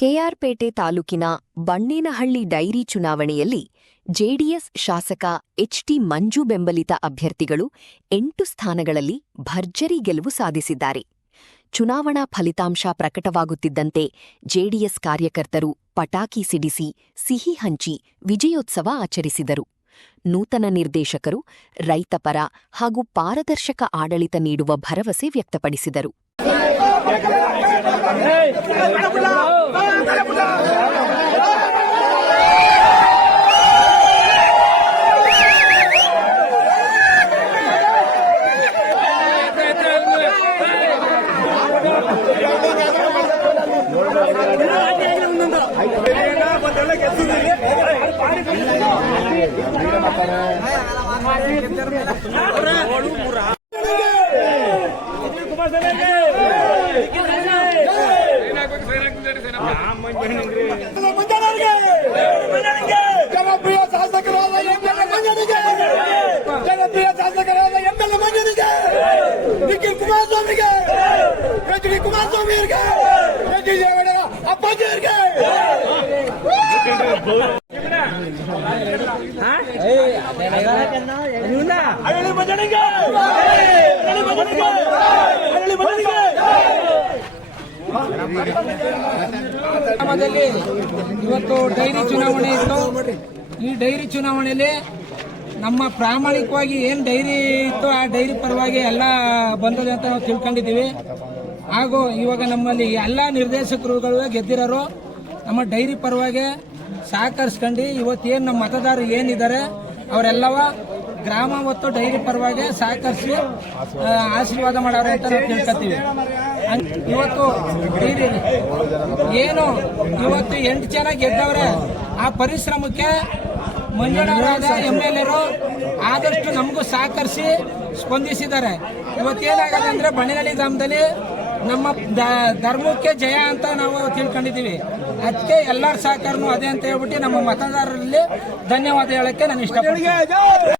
ಕೆಆರ್ಪೇಟೆ ತಾಲೂಕಿನ ಬಣ್ಣೇನಹಳ್ಳಿ ಡೈರಿ ಚುನಾವಣೆಯಲ್ಲಿ ಜೆಡಿಎಸ್ ಶಾಸಕ ಎಚ್ಟಿ ಮಂಜು ಬೆಂಬಲಿತ ಅಭ್ಯರ್ಥಿಗಳು 8 ಸ್ಥಾನಗಳಲ್ಲಿ ಭರ್ಜರಿ ಗೆಲುವು ಸಾಧಿಸಿದ್ದಾರೆ. ಚುನಾವಣಾ ಫಲಿತಾಂಶ ಪ್ರಕಟವಾಗುತ್ತಿದ್ದಂತೆ ಜೆಡಿಎಸ್ ಕಾರ್ಯಕರ್ತರು ಪಟಾಕಿ ಸಿಡಿಸಿ, ಸಿಹಿ ಹಂಚಿ ವಿಜಯೋತ್ಸವ ಆಚರಿಸಿದರು. ನೂತನ ನಿರ್ದೇಶಕರು ರೈತಪರ ಹಾಗೂ ಪಾರದರ್ಶಕ ಆಡಳಿತ ನೀಡುವ ಭರವಸೆ ವ್ಯಕ್ತಪಡಿಸಿದರು. ಜನಪ್ರಿಯ ಶಾಸಕರಾದ ಎಂಎಲ್ಎ ಮಂಜನಿಗೆ, ನಿಖಿಲ್ ಕುಮಾರಸ್ವಾಮಿಗೆ, ಎಚ್ ಡಿ ಕುಮಾರಸ್ವಾಮಿಯವರಿಗೆ, ಎಚ್ ಡಿ ದೇವೇಗೌಡ ಅಪ್ಪಾಜಿಯವರಿಗೆ, ಅರಳಿ ಮಂಜನಿಗೆ, ಗ್ರಾಮದಲ್ಲಿ ಇವತ್ತು ಡೈರಿ ಚುನಾವಣೆ ಇತ್ತು. ಈ ಡೈರಿ ಚುನಾವಣೆಯಲ್ಲಿ ನಮ್ಮ ಪ್ರಾಮಾಣಿಕವಾಗಿ ಏನು ಡೈರಿ ಇತ್ತು ಆ ಡೈರಿ ಪರವಾಗಿ ಎಲ್ಲ ಬಂದದೆ ಅಂತ ನಾವು ತಿಳ್ಕೊಂಡಿದ್ದೀವಿ. ಹಾಗೂ ಇವಾಗ ನಮ್ಮಲ್ಲಿ ಎಲ್ಲ ನಿರ್ದೇಶಕರುಗಳು ಗೆದ್ದಿರೋರು ನಮ್ಮ ಡೈರಿ ಪರವಾಗಿ ಸಹಕರಿಸ್ಕೊಂಡು ಇವತ್ತೇನು ನಮ್ಮ ಮತದಾರರು ಏನಿದ್ದಾರೆ ಅವರೆಲ್ಲವ ಗ್ರಾಮ ಮತ್ತು ಡೈರಿ ಪರವಾಗಿ ಸಹಕರಿಸಿ ಆಶೀರ್ವಾದ ಮಾಡೋರು ಅಂತ ನಾವು ತಿಳ್ಕೊತೀವಿ. ಇವತ್ತು ಡೈರಿ ಏನು ಇವತ್ತು 8 ಜನ ಗೆದ್ದವ್ರೆ, ಆ ಪರಿಶ್ರಮಕ್ಕೆ ಮಂಜಣ್ಣವರಾದ ಎಂಎಲ್ಎರು ಆದಷ್ಟು ನಮಗೂ ಸಹಕರಿಸಿ ಸ್ಪಂದಿಸಿದ್ದಾರೆ. ಇವತ್ತೇನಾಗದೆ ಅಂದ್ರೆ ಬಣ್ಣೇನಹಳ್ಳಿ ಗ್ರಾಮದಲ್ಲಿ ನಮ್ಮ ಧರ್ಮಕ್ಕೆ ಜಯ ಅಂತ ನಾವು ತಿಳ್ಕೊಂಡಿದ್ದೀವಿ. ಅದಕ್ಕೆ ಎಲ್ಲರ ಸಹಕಾರನೂ ಅದೇ ಅಂತ ಹೇಳ್ಬಿಟ್ಟು ನಮ್ಮ ಮತದಾರರಲ್ಲಿ ಧನ್ಯವಾದ ಹೇಳಕ್ಕೆ ನಾನು ಇಷ್ಟಪಡ್ತೀನಿ.